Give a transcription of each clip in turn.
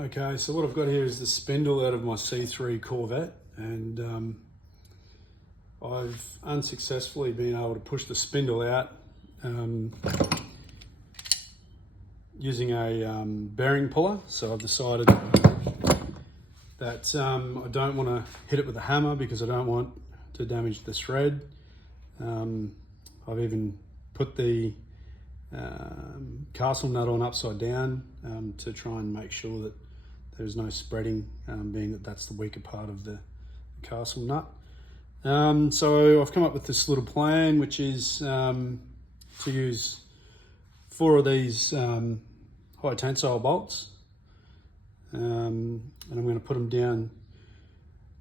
Okay, so what I've got here is the spindle out of my C3 Corvette, and I've unsuccessfully been able to push the spindle out using a bearing puller. So I've decided that I don't want to hit it with a hammer because I don't want to damage the thread. I've even put the castle nut on upside down to try and make sure that there's no spreading, being that that's the weaker part of the castle nut. So I've come up with this little plan, which is to use 4 of these high tensile bolts, and I'm going to put them down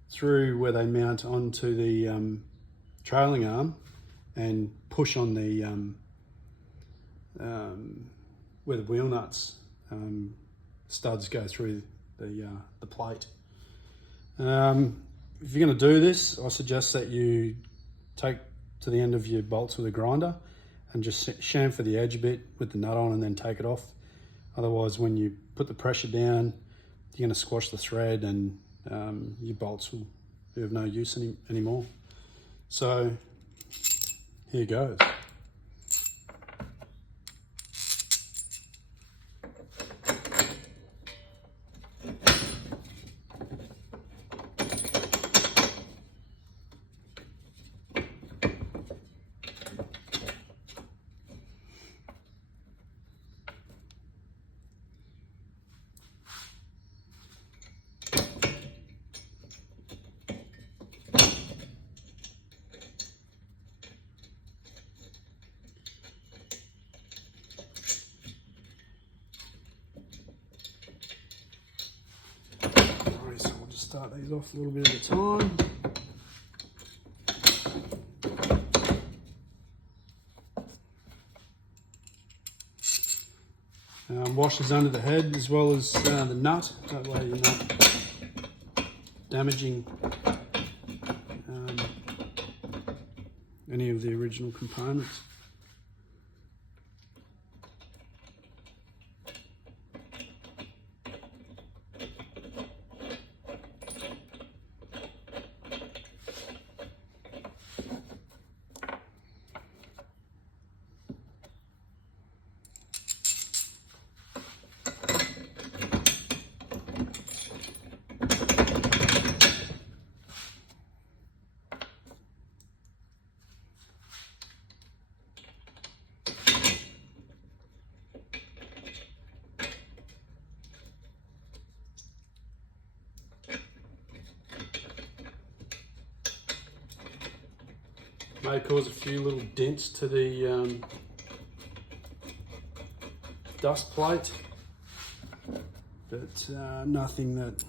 through where they mount onto the trailing arm and push on the where the wheel nuts studs go through the plate. If you're going to do this, I suggest that you take to the end of your bolts with a grinder and just chamfer the edge a bit with the nut on and then take it off. Otherwise, when you put the pressure down, you're going to squash the thread and your bolts will be of no use anymore. So here goes. So we'll just start these off a little bit at a time. Washers under the head as well as the nut, that way you're not damaging any of the original components. May cause a few little dents to the dust plate, but nothing that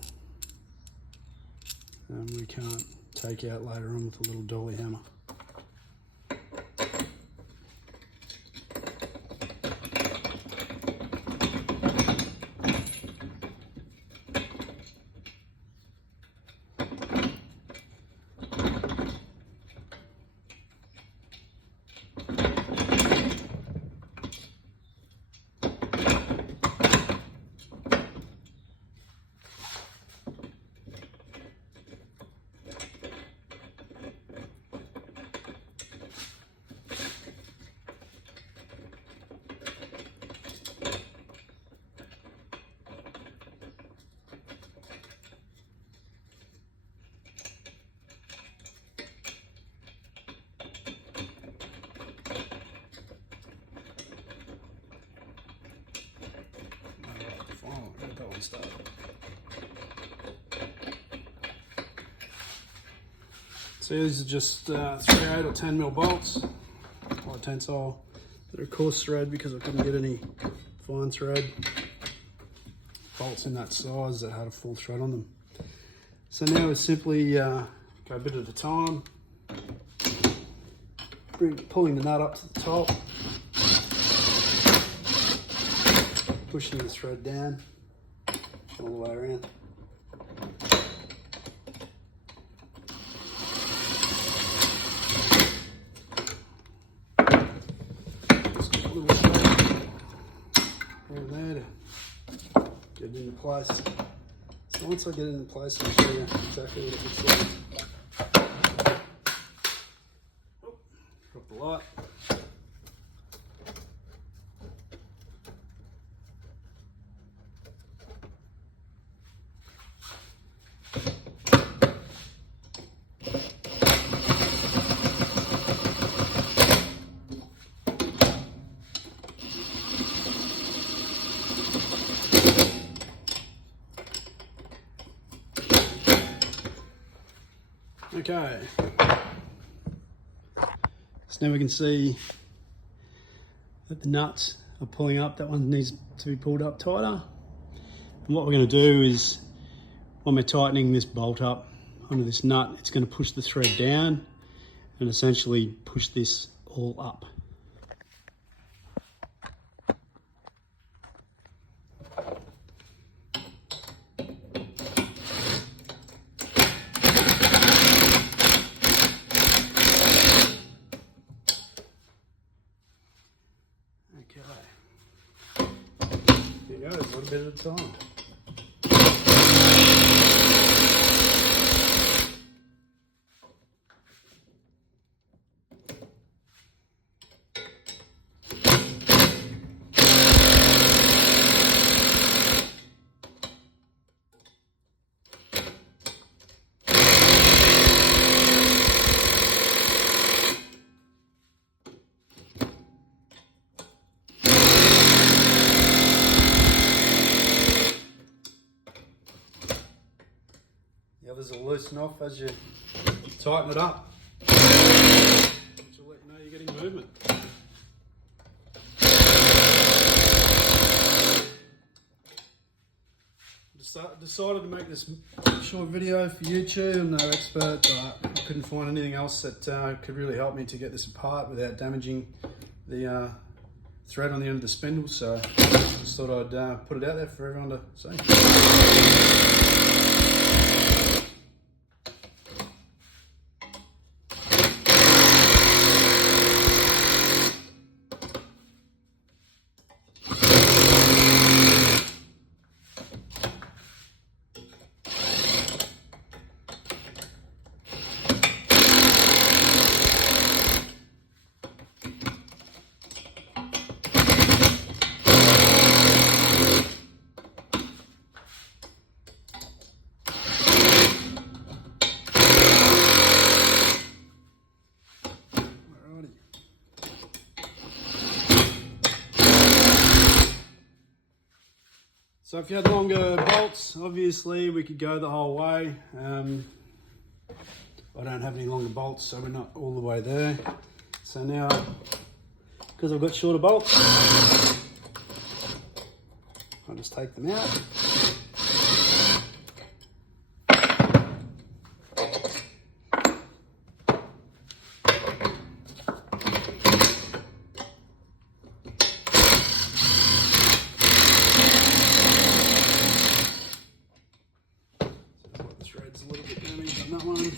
we can't take out later on with a little dolly hammer. That one started. So these are just 3, 8 or 10 mil bolts, high tensile. They're a coarse thread because I couldn't get any fine thread bolts in that size that had a full thread on them. So now we simply go a bit at a time, pulling the nut up to the top, pushing the thread down all the way around. Just a little shake here and there to get it into place. So once I get it into place, I'll show you exactly what it looks like. Oh, drop the light. Okay, so now we can see that the nuts are pulling up. That one needs to be pulled up tighter. And what we're going to do is, when we're tightening this bolt up onto this nut, it's going to push the thread down and essentially push this all up. Okay, here you go, a little bit at a time. The others will loosen off as you tighten it up, which will let you know you're getting movement. Decided to make this short video for YouTube. I'm no expert, but I couldn't find anything else that could really help me to get this apart without damaging the thread on the end of the spindle, so just thought I'd put it out there for everyone to see. So if you had longer bolts, obviously we could go the whole way. I don't have any longer bolts, so we're not all the way there. So now, because I've got shorter bolts, I'll just take them out. Thread's a little bit damaged on that one.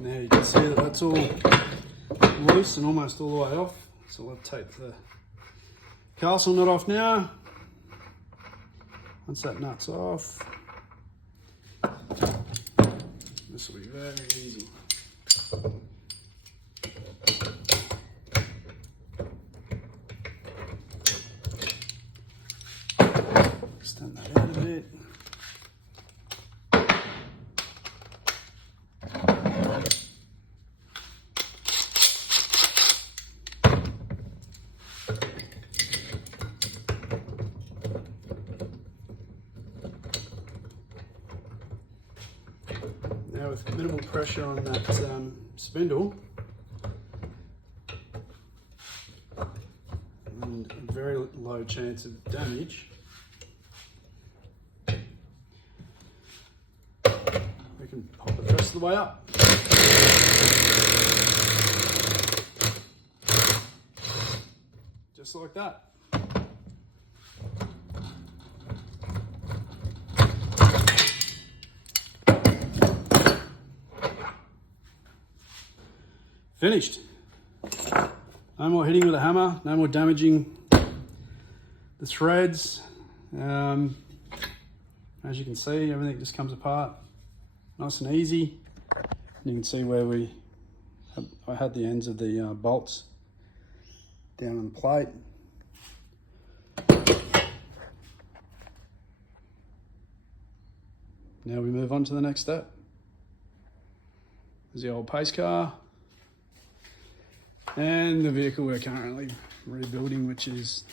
Now you can see that that's all loose and almost all the way off. So I'll take the castle nut off now. Once that nut's off, this will be very easy. Extend that out a bit. Now Now with minimal pressure on that spindle and a very low chance of damage, we can pop it the rest of the way up. Just like that. Finished. No more hitting with a hammer, no more damaging the threads. As you can see, everything just comes apart nice and easy. You can see where I had the ends of the bolts down on the plate. Now we move on to the next step. There's the old pace car and the vehicle we're currently rebuilding, which is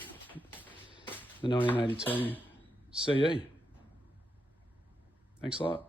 the 1982 CE. Thanks a lot.